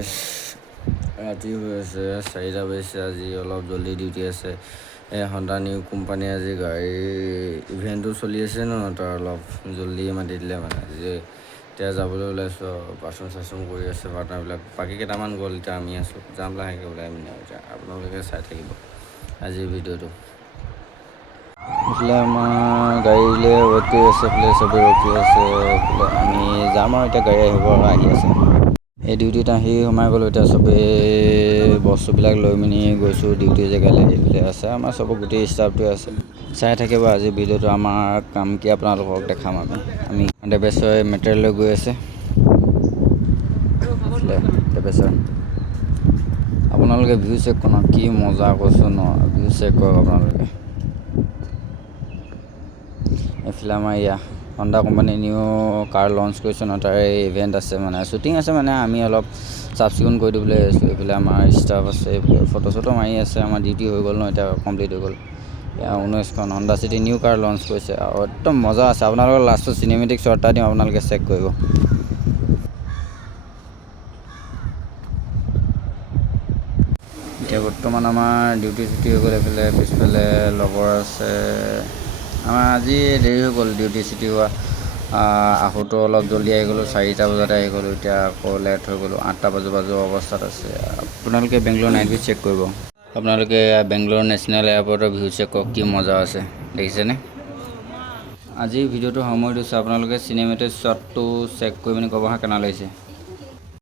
গাইছ ৰাতি হৈ আছে 4টা বাজিছে। আজি অলপ জল্দি ডিউটি আছে। হণ্ডা নিউ কোম্পানী আজি গাড়ী ইভেণ্টটো চলি আছে ন, তাৰ অলপ জল্দি মাতি দিলে মানে আজি। এতিয়া যাবলৈ ওলাইছোঁ আৰু বাচন চাচন কৰি আছে পাৰ্টনাৰবিলাক। বাকী কেইটামান গ'ল, এতিয়া আমি আছোঁ। যাম লাহেকৈ ওলাই মিনি আৰু এতিয়া আপোনালোকে চাই থাকিব আজিৰ ভিডিঅ'টো। এইফালে আমাৰ গাড়ীলৈ ৱেইট কৰি আছে, এইফালে চবেই ৰখি আছে। এইফালে আমি যাম আৰু এতিয়া গাড়ী আহিব আহি আছে। এই ডিউটিত আহি সোমাই গ'লোঁ। এতিয়া চবেই বস্তুবিলাক লৈ মিনি গৈছোঁ ডিউটি জেগালৈ। এইফালে আছে আমাৰ চবৰ গোটেই ষ্টাফটোৱে আছে। চাই থাকিব আজিৰ ভিডিঅ'টো। আমাৰ কাম কি আপোনালোকক দেখাম আমি দেৱেশ্বৰ মেটেৰিয়েল লৈ গৈ আছে। দেৱেশ্বৰ আপোনালোকে ভিউ চেক কৰক, কি মজা কৈছোঁ ন, ভিউ চেক কৰক আপোনালোকে। এইফালে আমাৰ হণ্ডা কোম্পানী নিউ কাৰ লঞ্চ কৰিছে ন, তাৰে ইভেণ্ট আছে মানে শ্বুটিং আছে মানে আমি অলপ চাফ চিকুণ কৰি দিবলৈ আহিছোঁ। এইফালে আমাৰ ষ্টাফ আছে, এইফালে ফটো চটো মাৰি আছে। আমাৰ ডিউটি হৈ গ'ল ন, এতিয়া কমপ্লিট হৈ গ'ল। 19খন হণ্ডা চিটি নিউ কাৰ লঞ্চ কৰিছে আৰু একদম মজা আছে। আপোনালোকৰ লাষ্টত চিনেমেটিক শ্বট এটা দিম, আপোনালোকে চেক কৰিব। এতিয়া বৰ্তমান আমাৰ ডিউটি ছুটি হৈ গ'ল। এইফালে পিছফালে লগৰ আছে। আমাৰ আজি দেৰি হৈ গ'ল ডিউটি ছুটি হোৱা। আহোঁতো অলপ জল্দি আহি গ'লোঁ, 4টা বজাতে আহি গ'লোঁ। এতিয়া আকৌ লেট হৈ গ'লোঁ, 8টা বাজু অৱস্থাত আছে। আপোনালোকে বেংগলোৰ নাইট ভিউ চেক কৰিব। আপোনালোকে বেংগলোৰ নেশ্যনেল এয়াৰপৰ্টৰ ভিউ চেক কৰক, কি মজা আছে দেখিছেনে। আজিৰ ভিডিঅ'টো সামৰি দিছোঁ। আপোনালোকে চিনেমেটিক শ্বটটো চেক কৰি পিনি ক'ব কেনে লাগিছে।